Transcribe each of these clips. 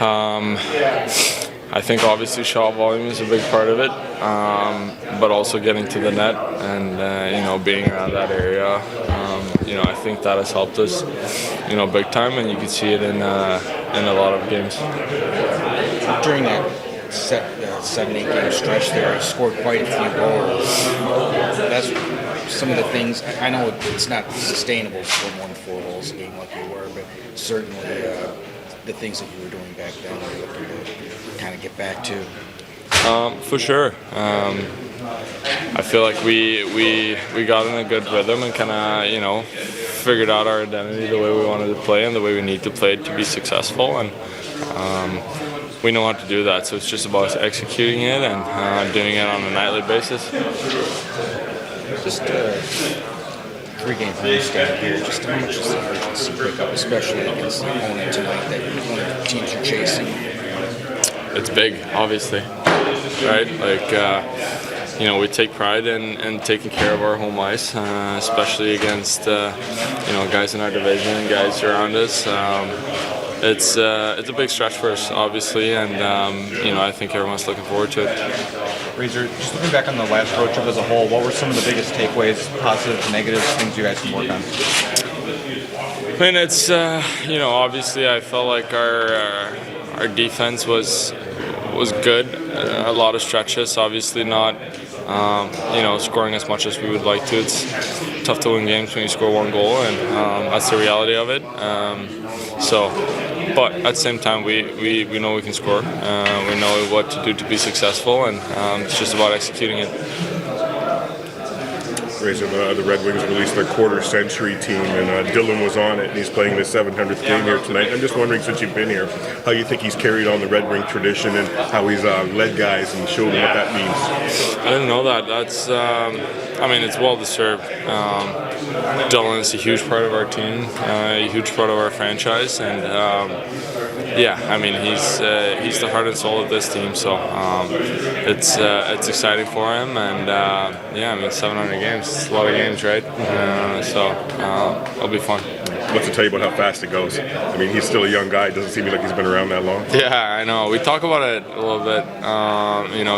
Um, I think obviously shot volume is a big part of it, but also getting to the net and being around that area. I think that has helped us, big time, and you can see it in a lot of games. During that 7-8 game stretch there, he scored quite a few goals. That's some of the things. I know it's not sustainable to score more than 4 goals a game like you were, but certainly the things that you were doing back then you're looking to kind of get back to. For sure. I feel like we got in a good rhythm and kind of figured out our identity, the way we wanted to play and the way we need to play to be successful, and we know how to do that. So it's just about executing it and doing it on a nightly basis. Just 3-game homestand here. Just how much is the urgency pick up, especially against the opponent tonight that one of the teams you're chasing? It's big, obviously, right? We take pride in taking care of our home ice, especially against guys in our division and guys around us. It's a big stretch for us, obviously, and I think everyone's looking forward to it. Razor, just looking back on the last road trip as a whole, what were some of the biggest takeaways, positives, negatives, things you guys can work on? I mean, it's obviously I felt like our defense was good. A lot of stretches, obviously not scoring as much as we would like to. It's tough to win games when you score 1 goal, and that's the reality of it. But at the same time, we know we can score. We know what to do to be successful, and it's just about executing it. Razor, the Red Wings released their quarter-century team, and Dylan was on it, and he's playing his 700th game here tonight. I'm just wondering, since you've been here, how you think he's carried on the Red Wing tradition and how he's led guys and showed them what that means. I didn't know that. That's, it's well-deserved. Dylan is a huge part of our team, a huge part of our franchise, and he's the heart and soul of this team. So it's exciting for him, and 700 games. It's a lot of games, right? It'll be fun. What's to tell you about how fast it goes? I mean, he's still a young guy. It doesn't seem like he's been around that long. Yeah, I know. We talk about it a little bit,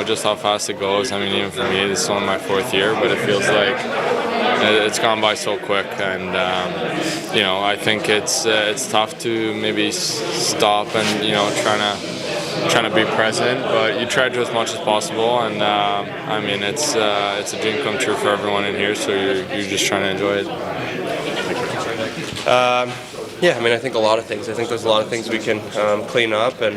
just how fast it goes. I mean, even for me, this is only my 4th year, but it feels like it's gone by so quick. And, I think it's tough to maybe stop and, trying to be present, but you try to as much as possible, and it's a dream come true for everyone in here, so you're just trying to enjoy it. I think a lot of things. I think there's a lot of things we can clean up and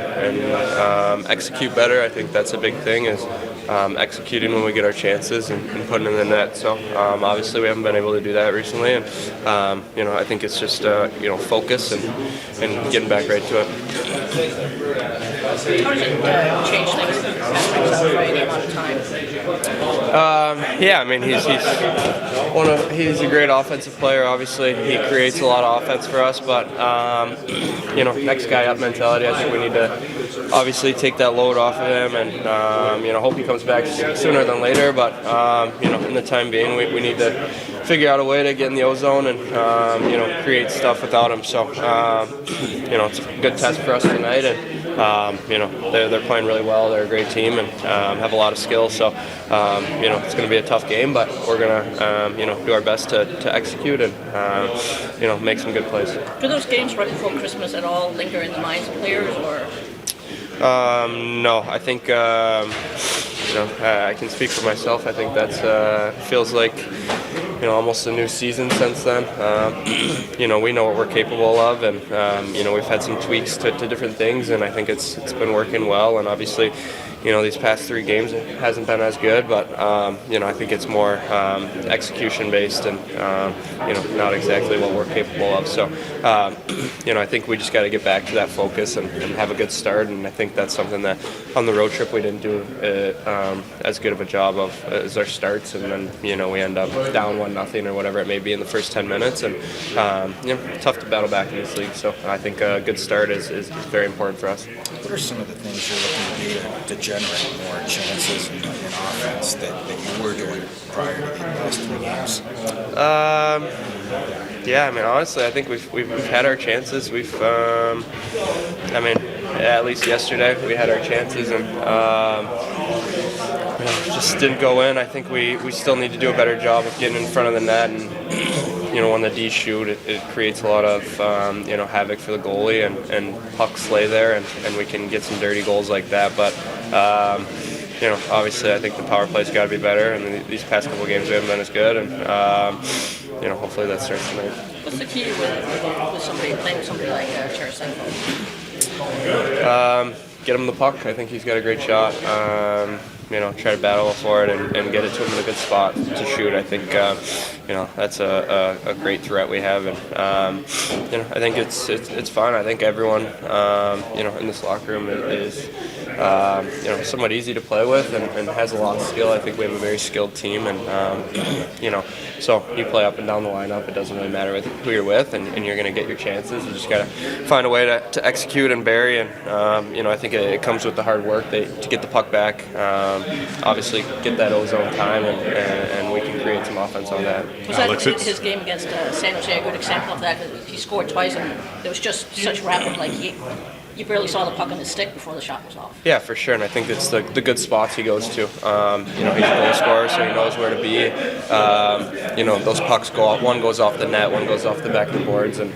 execute better. I think that's a big thing, is executing when we get our chances and putting in the net. So obviously we haven't been able to do that recently, and I think it's just focus and getting back right to it. How does it change things for any amount of time? He's a great offensive player. Obviously, he creates a lot of offense for us. But next guy up mentality. I think we need to obviously take that load off of him, and hope he comes back sooner than later. But in the time being, we need to figure out a way to get in the ozone and create stuff without him. So it's a good test for us tonight, and they're playing really well. They're a great team and have a lot of skills. So it's going to be a tough game, but we're going to do our best to execute and make some good plays. Do those games right before Christmas at all linger in the minds of players, or? No, I think I can speak for myself. I think that's feels like almost a new season since then. We know what we're capable of, and we've had some tweaks to different things, and I think it's been working well. And obviously, these past 3 games it hasn't been as good, but I think it's more execution based and not exactly what we're capable of. So I think we just got to get back to that focus and have a good start, and I think that's something that on the road trip we didn't do as good of a job of as our starts, and then we end up down 1-0 or whatever it may be in the first 10 minutes, and tough to battle back in this league. So I think a good start is very important for us. What are some of the things you're looking to do to generate more chances in offense that you were doing prior to the last 3 games? Honestly, I think we've had our chances. at least yesterday we had our chances and just didn't go in. I think we still need to do a better job of getting in front of the net, and when the D shoot, it creates a lot of havoc for the goalie, and pucks lay there, and we can get some dirty goals like that. But obviously I think the power play's got to be better, and these past couple games we haven't been as good, and hopefully that starts tonight. What's the key with somebody playing with somebody like Tarasenko? Get him the puck. I think he's got a great shot. Try to battle for it and get it to him in a good spot to shoot. I think that's a great threat we have, and I think it's fun. I think everyone in this locker room is somewhat easy to play with and has a lot of skill. I think we have a very skilled team, and so you play up and down the lineup. It doesn't really matter who you're with, and you're going to get your chances. You just got to find a way to execute and bury, and I think it comes with the hard work to get the puck back. Obviously, get that ozone time, and we can create some offense on that. Was that his game against San Jose a good example of that? He scored twice, and it was just such rapid, you barely saw the puck on his stick before the shot was off. Yeah, for sure, and I think it's the good spots he goes to. He's a goal scorer, so he knows where to be. Those pucks go off. One goes off the net, one goes off the back of the boards, and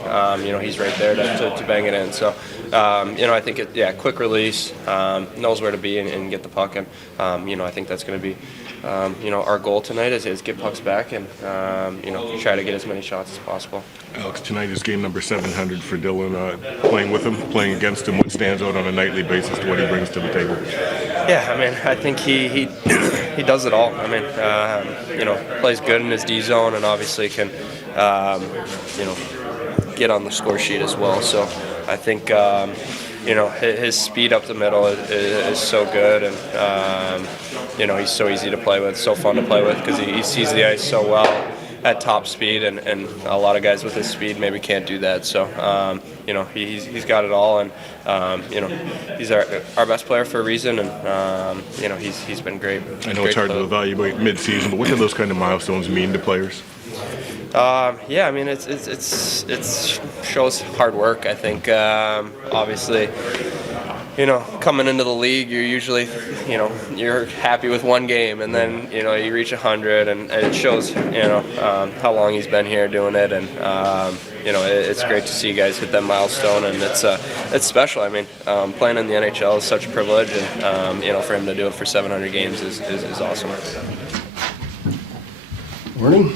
he's right there to bang it in. So, I think quick release, knows where to be and get the puck, and I think that's going to be our goal tonight is get pucks back and try to get as many shots as possible. Alex, tonight is game number 700 for Dylan. Playing with him, playing against him, what stands out on a nightly basis to what he brings to the table? Yeah, I mean, I think he does it all. I mean, plays good in his D zone, and obviously can get on the score sheet as well. So I think his speed up the middle is so good, and he's so easy to play with, so fun to play with because he sees the ice so well at top speed, and a lot of guys with his speed maybe can't do that. So he's got it all, and he's our best player for a reason, and he's been great. I know it's hard to evaluate mid-season, but what do those kind of milestones mean to players? I mean it shows hard work. I think obviously. Coming into the league, you're usually, you're happy with one game, and then, you reach 100, and it shows, how long he's been here doing it, and, it's great to see guys hit that milestone, and it's special. I mean, playing in the NHL is such a privilege, and, for him to do it for 700 games is awesome. Morning.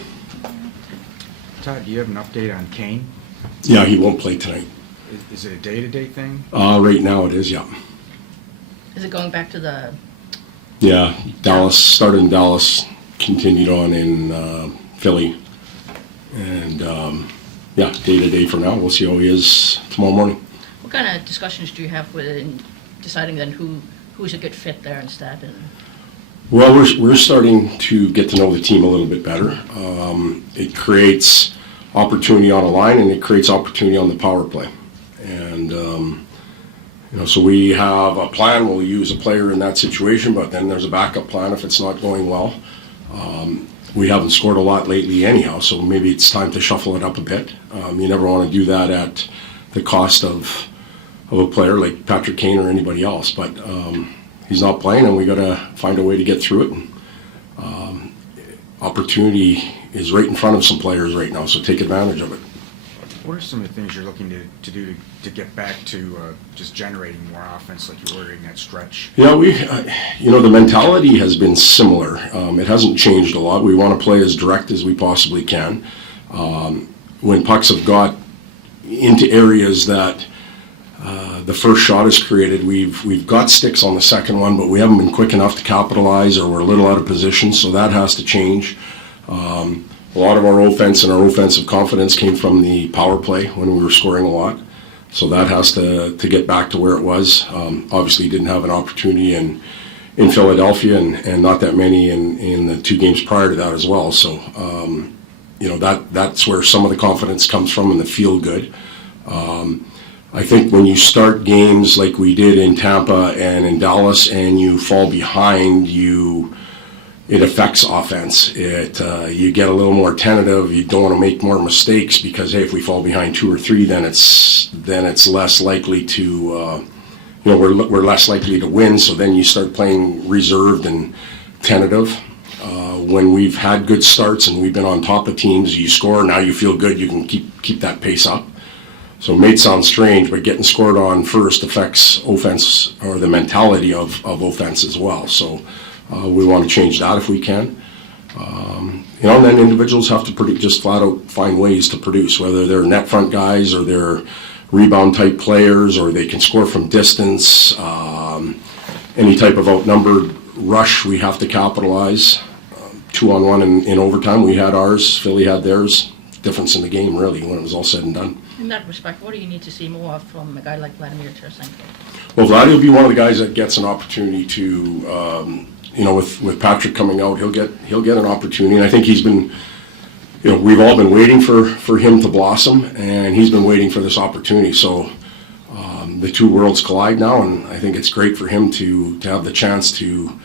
Todd, do you have an update on Kane? Yeah, he won't play tonight. Is it a day-to-day thing? Right now it is, yeah. Is it going back to the... Yeah, Dallas, started in Dallas, continued on in Philly. And, day-to-day for now. We'll see how he is tomorrow morning. What kind of discussions do you have with deciding then who's a good fit there instead? Well, we're starting to get to know the team a little bit better. It creates opportunity on a line, and it creates opportunity on the power play. And, so we have a plan. We'll use a player in that situation, but then there's a backup plan if it's not going well. We haven't scored a lot lately anyhow, so maybe it's time to shuffle it up a bit. You never want to do that at the cost of a player like Patrick Kane or anybody else, but he's not playing, and we got to find a way to get through it. And, opportunity is right in front of some players right now, so take advantage of it. What are some of the things you're looking to do to get back to just generating more offense like you were during that stretch? Yeah, the mentality has been similar. It hasn't changed a lot. We want to play as direct as we possibly can. When pucks have got into areas that the first shot is created, we've got sticks on the second one, but we haven't been quick enough to capitalize, or we're a little out of position, so that has to change. A lot of our offense and our offensive confidence came from the power play when we were scoring a lot. So that has to get back to where it was. Obviously didn't have an opportunity in Philadelphia, and not that many in the 2 games prior to that as well. So, that's where some of the confidence comes from, and the feel good. I think when you start games like we did in Tampa and in Dallas, and you fall behind, it affects offense. You get a little more tentative. You don't want to make more mistakes because, hey, if we fall behind 2 or 3, then it's less likely to we're less likely to win, so then you start playing reserved and tentative. When we've had good starts and we've been on top of teams, you score, now you feel good, you can keep that pace up. So it may sound strange, but getting scored on first affects offense, or the mentality of offense as well. So we want to change that if we can. And then individuals have to just flat out find ways to produce, whether they're net front guys or they're rebound type players, or they can score from distance. Any type of outnumbered rush, we have to capitalize. 2-on-1 in overtime, we had ours, Philly had theirs. Difference in the game, really, when it was all said and done. In that respect, what do you need to see more from a guy like Vladimir Tarasenko? Well, Vladdy will be one of the guys that gets an opportunity to, with Patrick coming out, he'll get an opportunity. And I think he's been, we've all been waiting for him to blossom, and he's been waiting for this opportunity. So the two worlds collide now, and I think it's great for him to have the chance to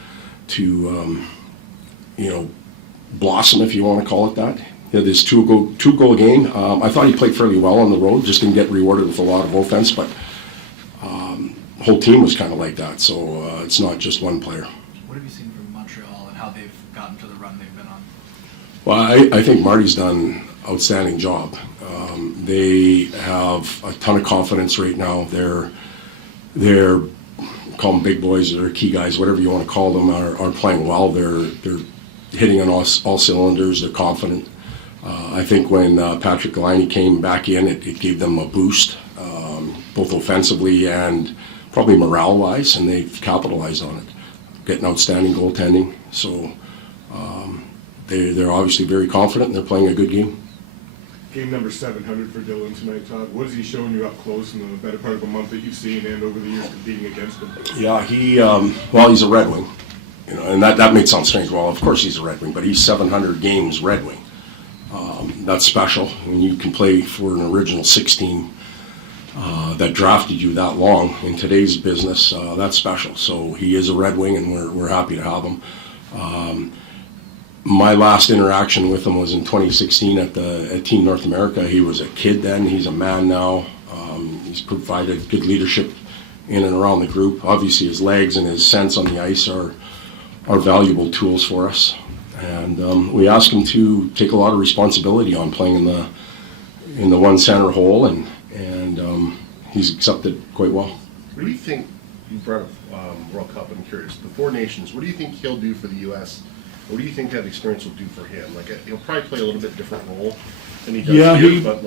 blossom, if you want to call it that. He had this two-goal game. I thought he played fairly well on the road, just didn't get rewarded with a lot of offense, but the whole team was kind of like that, so it's not just one player. What have you seen from Montreal and how they've gotten to the run they've been on? Well, I think Marty's done an outstanding job. They have a ton of confidence right now. They're call them big boys or key guys, whatever you want to call them, are playing well. They're hitting on all cylinders. They're confident. I think when Patrick Galani came back in, it gave them a boost, both offensively and probably morale-wise, and they've capitalized on it, getting outstanding goaltending. So they're obviously very confident, and they're playing a good game. Game number 700 for Dylan tonight, Todd. What has he shown you up close in the better part of a month that you've seen and over the years competing against him? Yeah, he's a Red Wing, and that may sound strange. Well, of course he's a Red Wing, but he's 700 games Red Wing. That's special when you can play for an original 16 that drafted you that long in today's business. That's special. So he is a Red Wing, and we're happy to have him. My last interaction with him was in 2016 at Team North America. He was a kid then. He's a man now. He's provided good leadership in and around the group. Obviously, his legs and his sense on the ice are valuable tools for us. And we ask him to take a lot of responsibility on playing in the one center hole, and he's accepted quite well. What do you think, you brought up World Cup, I'm curious, the Four Nations, what do you think he'll do for the U.S.? What do you think that experience will do for him? Like, he'll probably play a little bit different role than he does here, but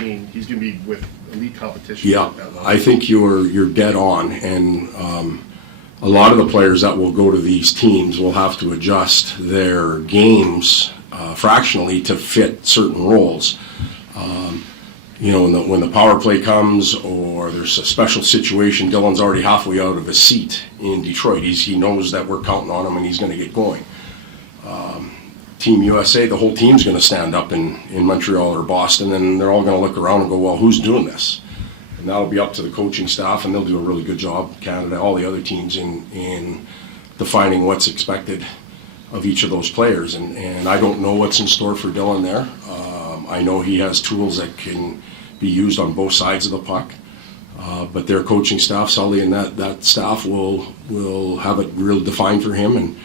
he's going to be with elite competition. Yeah, at that level. I think you're dead on, and a lot of the players that will go to these teams will have to adjust their games fractionally to fit certain roles. When the power play comes or there's a special situation, Dylan's already halfway out of his seat in Detroit. He knows that we're counting on him and he's going to get going. Team USA, the whole team's going to stand up in Montreal or Boston, and they're all going to look around and go, well, who's doing this? And that'll be up to the coaching staff, and they'll do a really good job, Canada, all the other teams, in defining what's expected of each of those players. And I don't know what's in store for Dylan there. I know he has tools that can be used on both sides of the puck. But their coaching staff, Sully and that staff, will have it real defined for him, and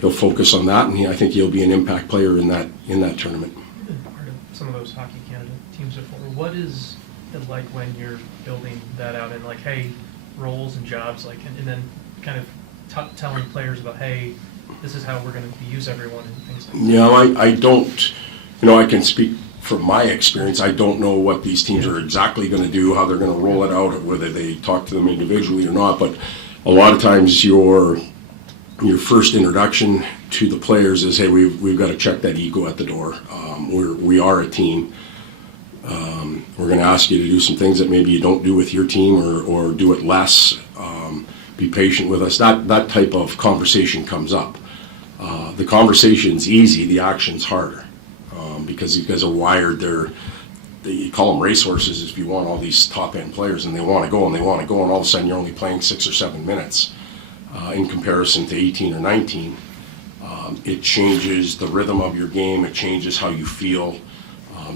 he'll focus on that, and I think he'll be an impact player in that tournament. You've been part of some of those Hockey Canada teams before. What is it like when you're building that out and like, hey, roles and jobs, like, and then kind of telling players about, hey, this is how we're going to use everyone and things like that? Yeah, I don't, I can speak from my experience. I don't know what these teams are exactly going to do, how they're going to roll it out, whether they talk to them individually or not, but a lot of times your first introduction to the players is, hey, we've got to check that ego at the door. We are a team. We're going to ask you to do some things that maybe you don't do with your team, or do it less. Be patient with us. That type of conversation comes up. The conversation's easy, the action's harder, because these guys are wired. You call them racehorses if you want all these top-end players, and they want to go, and all of a sudden you're only playing 6 or 7 minutes. In comparison to 18 or 19, it changes the rhythm of your game. It changes how you feel.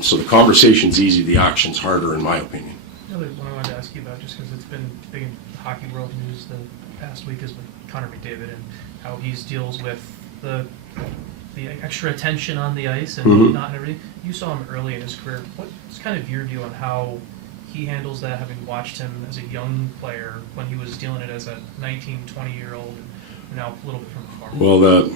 So the conversation's easy, the action's harder, in my opinion. Another one I wanted to ask you about, just because it's been big in hockey world news the past week is with Connor McDavid and how he deals with the extra attention on the ice and whatnot and everything. You saw him early in his career. What's kind of your view on how he handles that, having watched him as a young player when he was dealing it as a 19, 20-year-old, and now a little bit from afar? Well,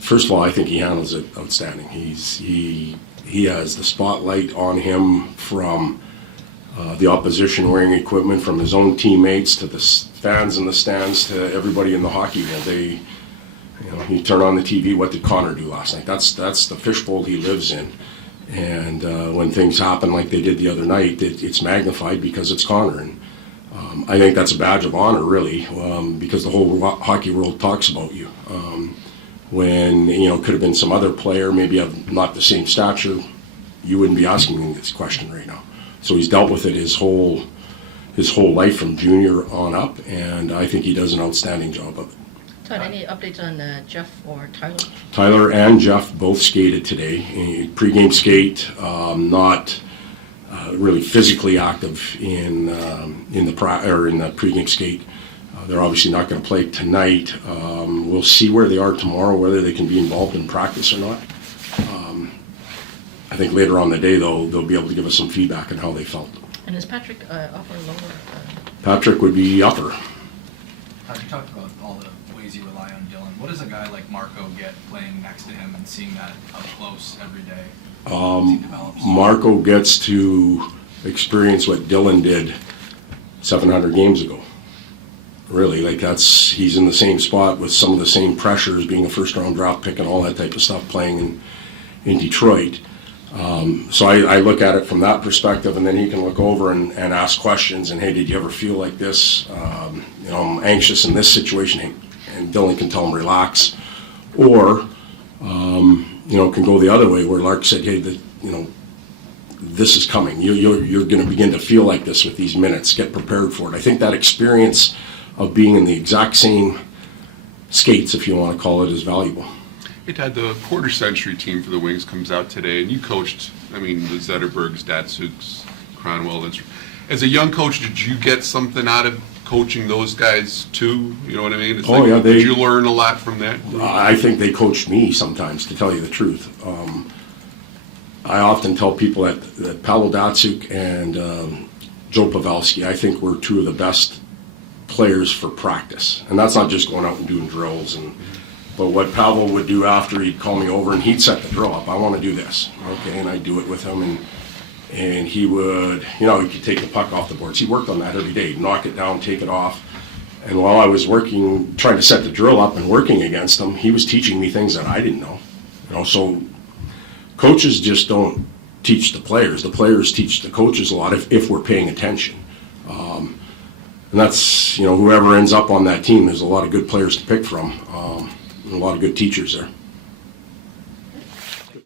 first of all, I think he handles it outstanding. He has the spotlight on him from the opposition wearing equipment, from his own teammates to the fans in the stands to everybody in the hockey world. You turn on the TV. What did Connor do last night? That's the fishbowl he lives in. And when things happen like they did the other night, it's magnified because it's Connor. And I think that's a badge of honor, really, because the whole hockey world talks about you. When, could have been some other player, maybe of not the same stature, you wouldn't be asking me this question right now. So he's dealt with it his whole life from junior on up, and I think he does an outstanding job of it. Todd, any updates on Jeff or Tyler? Tyler and Jeff both skated today. Pre-game skate, not really physically active in the pre-game skate. They're obviously not going to play tonight. We'll see where they are tomorrow, whether they can be involved in practice or not. I think later on the day, though, they'll be able to give us some feedback on how they felt. And is Patrick upper or lower? Patrick would be upper. You talked about all the ways you rely on Dylan. What does a guy like Marco get playing next to him and seeing that up close every day as he develops? Marco gets to experience what Dylan did 700 games ago. Really, he's in the same spot with some of the same pressures, being a first-round draft pick and all that type of stuff, playing in Detroit. So I look at it from that perspective, and then he can look over and ask questions, and hey, did you ever feel like this? I'm anxious in this situation, and Dylan can tell him relax. Or, can go the other way where Lark said, hey, this is coming. You're going to begin to feel like this with these minutes. Get prepared for it. I think that experience of being in the exact same skates, if you want to call it, is valuable. Hey Todd, the quarter century team for the Wings comes out today, and you coached, the Zetterbergs, Datsyuks, Cronwell. As a young coach, did you get something out of coaching those guys too? You know what I mean? Did you learn a lot from that group? I think they coached me sometimes, to tell you the truth. I often tell people that Pavel Datsyuk and Joe Pavelski, I think, were two of the best players for practice. And that's not just going out and doing drills. But what Pavel would do after, he'd call me over and he'd set the drill up. I want to do this. Okay, and I'd do it with him. And he would, he could take the puck off the boards. He worked on that every day. He'd knock it down, take it off. And while I was working, trying to set the drill up and working against him, he was teaching me things that I didn't know. So coaches just don't teach the players. The players teach the coaches a lot if we're paying attention. And that's, whoever ends up on that team, there's a lot of good players to pick from. A lot of good teachers there.